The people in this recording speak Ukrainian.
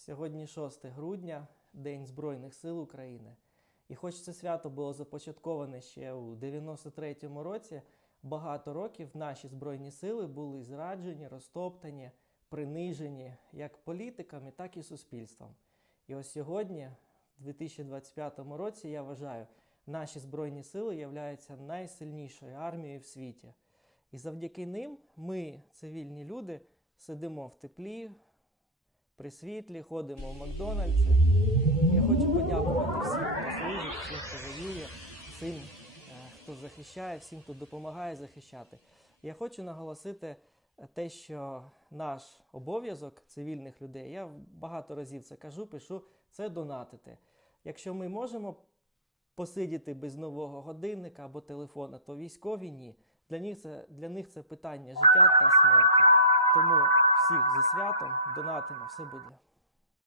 Сьогодні 6 грудня, День Збройних сил України. І хоч це свято було започатковане ще у 93-му році, багато років наші збройні сили були зраджені, розтоптані, принижені як політиками, так і суспільством. І ось сьогодні, в 2025 році, я вважаю, наші збройні сили являються найсильнішою армією в світі. І завдяки ним ми, цивільні люди, сидимо в теплі, при світлі, ходимо в Макдональдси. Я хочу подякувати всім, хто служить, всім, хто воює, всім, е, хто захищає, всім, хто допомагає захищати. Я хочу наголосити е, те, що наш обов'язок цивільних людей, я багато разів це кажу, пишу, це донатити. Якщо ми можемо посидіти без нового годинника або телефона, то військові ні. Для них це, для них це питання життя та смерті. Тому всіх зі святом донатимо, все буде.